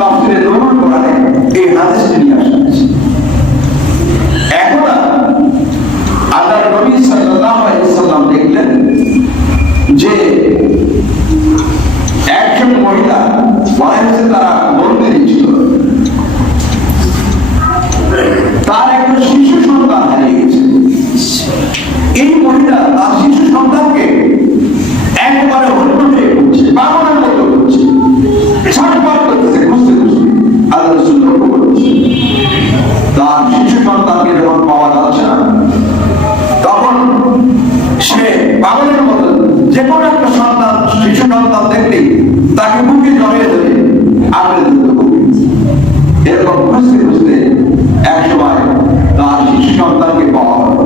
তাফসীরে নূরুল কোরআনে এই হাদিসটি নিয়ে আসা হয়েছে। এখন আল্লাহর নবী সাল্লাল্লাহু আলাইহি ওয়াসাল্লাম দেখলেন যে একজন মহিলা বয়সে তারা মন্দিরে ছিল, তার একটা শিশু সন্তান হারিয়ে গেছে। এই মহিলা তার শিশু সন্তানকে একবারে অন্য হয়ে করছে, পাগলের মতো করছে, ছটফট করতেছে, খুঁজতে খুঁজতে। আল্লাহ রাসূল লক্ষ্য করছে তার শিশু সন্তানকে যখন পাওয়া যাচ্ছে না, তখন সে পাগলের মতো যে কোনো একটা সন্তান, শিশু সন্তান দেখলেই তাকে বুকে জড়িয়ে ধরে আঁকড়ে ধরতে হবে। এরকম খুঁজতে খুঁজতে এক সময় তার শিশু সন্তানকে পাওয়া হলো।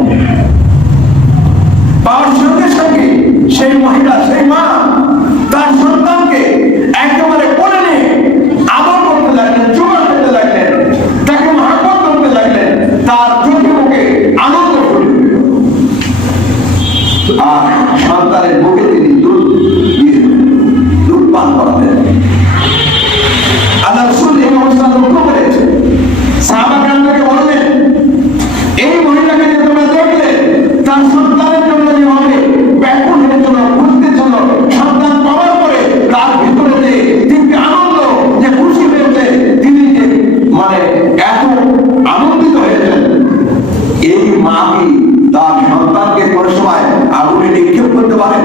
পাওয়ার সঙ্গে সঙ্গে সেই মহিলা, সেই মা তার সন্তানকে একেবারে কোলে নিয়ে আদর করতে লাগলেন, চুমা খেতে লাগলেন, তাকে মহব্বত করতে লাগলেন। তার চোখে মুখে আনন্দ ফুটে উঠল, আর সন্তানের মুখে তিনি দুধ পান করালেন। আল্লাহ রাসূল এই অবস্থা লক্ষ্য করেছে, সাহাবা-কেরামকে বললেন, এই মহিলাকে যে তোমরা দেখলে তার সন্তানের জন্য যেভাবে ব্যাকুল হয়েছিল, খুঁজতেছিল, সন্তান পাওয়ার পরে তার ভিতরে যে দিব্য আনন্দ, যে খুশি হয়েছে, তিনি যে মানে এত আনন্দিত হয়েছেন, এই মা কি তার সন্তানকে কোনো সময় আগুনে নিক্ষেপ করতে পারেন?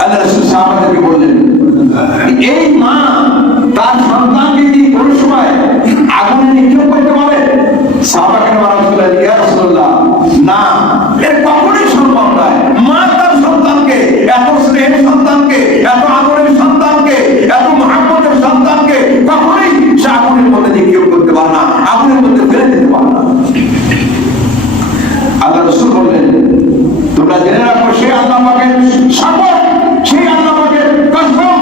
আল্লাহ রাসূল সাহাবাদেরকে বললেন, এই মা তার সন্তানকে কি কোনো সময় আগুনে নিক্ষেপ করতে পারে? সাহাবাকেরাম বললেন, ইয়া রাসূলুল্লাহ, না, এর কখনোই সম্ভব নয়। মা তার সন্তানকে, এত স্নেহের সন্তানকে, এত আদরের সন্তানকে, এত মহব্বতের সন্তানকে কখনোই সে আগুনের মধ্যে নিক্ষেপ করতে পারে না, আগুনের মধ্যে ফেলে দিতে পারে না। আল্লাহ রাসূল বললেন, তোমরা জেনে রাখো, সেই আল্লাহ পাকের শপথ, সেই আল্লাহ পাকের কসম,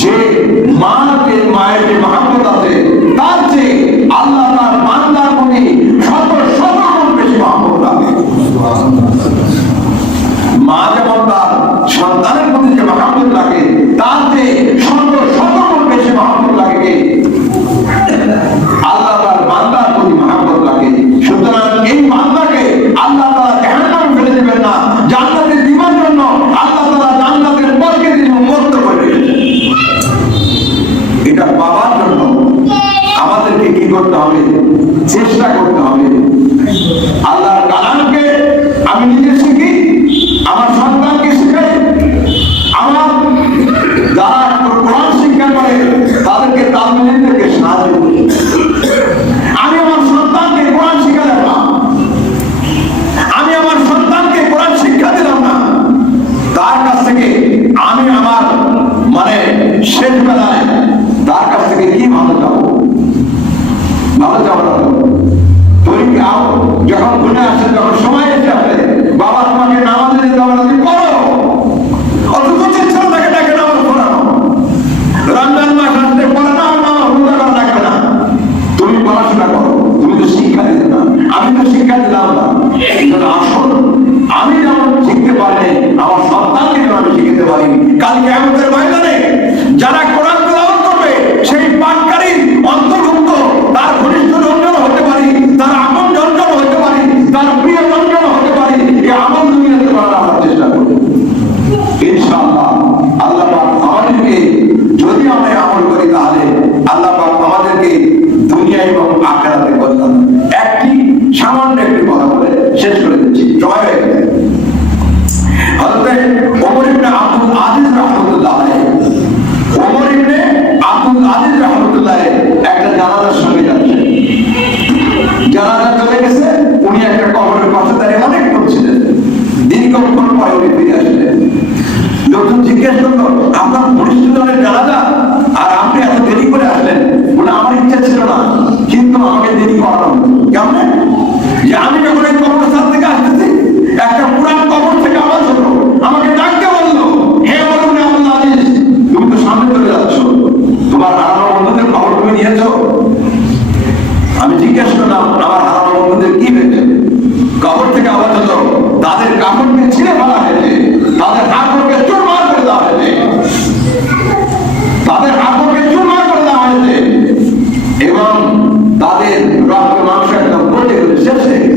যে মায়ের যে মহব্বত আছে, তার চেয়ে আল্লাহ তার বান্দার প্রতি শত শত গুণ বেশি মহব্বত রাখে। মা যেমন তার সন্তানের প্রতি যে মহব্বত রাখে, তার চেয়ে শত শত গুণ বেশি মহব্বত রাখে আল্লাহ তার বান্দার প্রতি মহব্বত রাখে। সুতরাং এই বান্দাকে আল্লাহ তাআলা জাহান্নামে ফেলে দেবেন না, জান্নাতে দিবার জন্য আল্লাহ তাআলা জান্নাতের পথকে তিনি উন্মুক্ত করে রেখেছেন। এটা পাওয়ার জন্য আমাদেরকে কি করতে হবে? চেষ্টা করতে হবে। আল্লাহর কালামকে আমি নিজে শিখি, আমার সন্তানকে শিখাই, আমার যারা কোরআন শিক্ষা করে তাদেরকে তালমিলদেরকে সাহায্য করি। আমি আমার সন্তানকে কোরআন শিখালাম না, আমি আমার সন্তানকে কোরআন শিক্ষা দিলাম না, তার কাছ থেকে আমি আমার মানে শেষ বেলায় তার কাছ থেকে কি ভালো যাবো? ভালো যাবো না। তুমি যখন ঘুরে আসে, যখন সময় এসে আসে, বাবা তোমাকে নামাজে যেতে হবে না, তুমি করো, অথচ ছেলেটাকে ডাকে নামাজ পড়ানো, রমজান মাস আসতে পড়ানো, নামাজ রোজা করা লাগবে না, তুমি পড়াশোনা করো, তুমি তো শিক্ষা দিতে না, আমি তো শিক্ষা দিলাম না। আসল আমি যেমন শিখতে পারি, আমার সন্তানকে যেন আমি শিখতে পারি, কালকে আমাদের ময়দানে যারা কোরআন তেলাওয়াত করবে, সেই পাঠকারী অন্তর্ভুক্ত, তার ঘনিষ্ঠ জনজন হতে পারি, তার আপন জনজন হতে পারি, তার প্রিয় জনজন হতে পারি। এই আমল দুনিয়াতে করার আমরা চেষ্টা করি ইনশাআল্লাহ। আল্লাহ পাক আমাদেরকে, যদি আমরা আমল করি, তাহলে আল্লাহ পাক আমাদেরকে দুনিয়া এবং আখিরাতে কল্যাণ। একটি সামান্য একটি কথা বলে শেষ করে দিচ্ছি, সময় হয়ে গেছে। হযরত ওমর ইবনে আব্দুল আজিজ রাহমাতুল্লাহ আলাইহি, ওমর ইবনে আব্দুল আজিজ রাহমাতুল্লাহ একটা জানাজার সঙ্গে যাচ্ছেন, জানাজা চলে গেছে, উনি একটা কবরের পাশে দাঁড়িয়ে অনেক করছিলেন। দীর্ঘক্ষণ পরে উনি ফিরে আসলেন। লোকজন জিজ্ঞেস করলো, আপনার ঘনিষ্ঠজনের জানাজা আর আপনি এত দেরি করে আসলেন? বলে, আমার ইচ্ছা ছিল না, কিন্তু আমাকে দেরি করানো হলো। কেমন? যে আমি যখন এই কবরস্থান থেকে আসতেছি, একটা পুরান কবর থেকে আওয়াজ হলো, আমাকে ডাকতে বললো, হে বলুন আব্দুল আজিজ, তুমি তো সামনে চলে যাচ্ছ, তোমার হারানো বন্ধুদের খবর তুমি নিয়েছো? শেষে